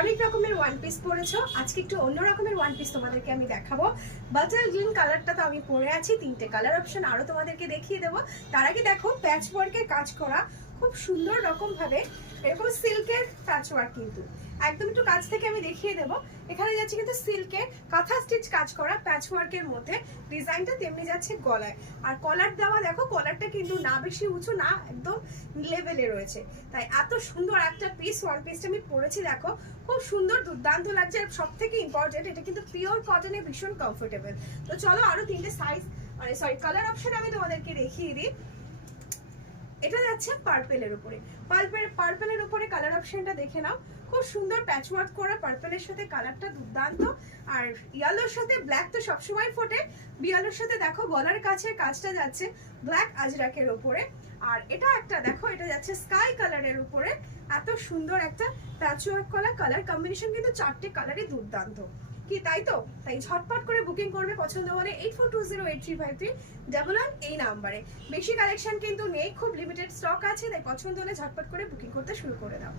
অনেক রকমের one piece পরেছো, আজকে একটু অন্য রকমের ওয়ান পিস তোমাদেরকে আমি দেখাবো। বাটার গ্রিন কালারটা তো আমি পরে আছি, তিনটে কালার অপশন আরো তোমাদেরকে দেখিয়ে দেবো। তার আগে দেখো প্যাচ ওয়ার্কের কাজ করা খুব সুন্দর রকম ভাবে, এরকম সিল্কের প্যাচ ওয়ার্ক, কিন্তু একদম একটু কাছ থেকে আমি দেখিয়ে দেবো। এখানে যাচ্ছে কিন্তু সিল্কের কাঁথা স্টিচ কাজ করা প্যাচ ওয়ার্কের মধ্যে, ডিজাইনটা তেমনি যাচ্ছে গলায়। আর কলার দেওয়া দেখো, কলারটা কিন্তু না বেশি উঁচু না, একদম লেভেলে রয়েছে। তাই এত সুন্দর একটা পিস, ওয়ান পিসটা আমি পরেছি দেখো, খুব সুন্দর দুর্দান্ত লাগছে। আর সব থেকে ইম্পর্টেন্ট, এটা কিন্তু পিওর কটনে, ভীষণ কমফোর্টেবল। তো চলো আরো তিনটে সাইজ মানে কালার অপশন আমি তোমাদেরকে দেখিয়ে দিই। এটা যাচ্ছে পার্পেলের উপরে, পার্পেলের উপরে কালার অপশনটা দেখে নাও। খুব সুন্দর প্যাচওয়ার্ক করা, পার্পেলের সাথে কালারটা দুর্দান্ত। আর ইয়েলোর সাথে ব্ল্যাক তো সবসময় ফোটে, বিয়ালোর সাথে দেখো গলার কাছে কাজটা যাচ্ছে ব্ল্যাক আজরাকের উপরে। আর এটা একটা দেখো, এটা যাচ্ছে স্কাই কালারের উপরে। এত সুন্দর একটা প্যাচওয়ার্ক করা কালার কম্বিনেশন, কিন্তু চারটে কালারই দুর্দান্ত কি, তাই তো? তাই ঝটপট করে বুকিং করবে পছন্দ হলে 8420835311 এই নাম্বারে। বেশি কালেকশন কিন্তু নেই, খুব লিমিটেড স্টক আছে, তাই পছন্দ হলে ঝটপট করে বুকিং করতে শুরু করে দাও।